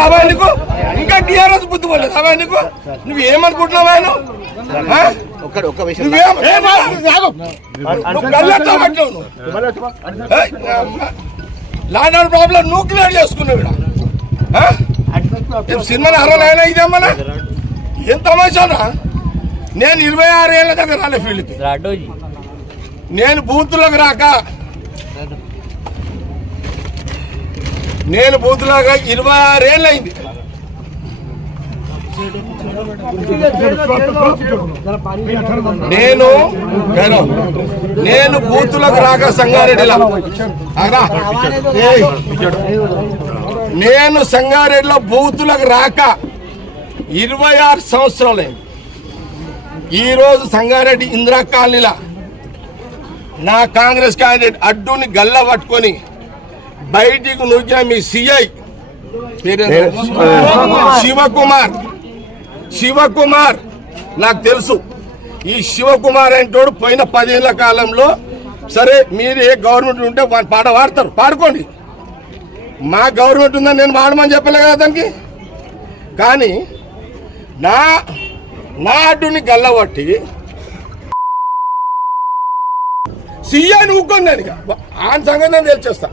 రాబా నీకు ఇంకా టీఆర్ఎస్ బుద్ధి పోలేదు రాబా నీకు నువ్వు ఏమనుకుంటున్నావా లాండ్ ఆర్డర్ ప్రాబ్లం నువ్వు క్లియర్ చేసుకున్నావు ఇక్కడ సినిమా అరవైనా ఇదేమన్నా ఏం తమాషానా నేను 26 ఏళ్ళ దగ్గర రాలే ఫీల్డ్కి నేను బూత్లోకి రాక 26 ఏళ్ళు అయింది నేను బూత్లోకి రాక సంగారెడ్డిలో నేను సంగారెడ్డిలో బూత్లోకి రాక 26 సంవత్సరాలైంది. ఈరోజు సంగారెడ్డి ఇందిరా కాలనీలా నా కాంగ్రెస్ క్యాండిడేట్ అడ్డుని గల్ల పట్టుకొని బయటికి నూకిన మీ సిఐ శివకుమార్ నాకు తెలుసు. ఈ శివకుమార్ అంటోడు పోయిన 10 ఏళ్ల కాలంలో సరే మీరు ఏ గవర్నమెంట్ ఉంటే పాట పాడతారు పాడుకోండి, మా గవర్నమెంట్ ఉందని నేను పాడమని చెప్పలే కదా దానికి. కానీ నా అడ్డుని గల్లబట్టి సీఐని ఊక్కొని నేను ఆయన సంగతి నేను తెలిచేస్తా.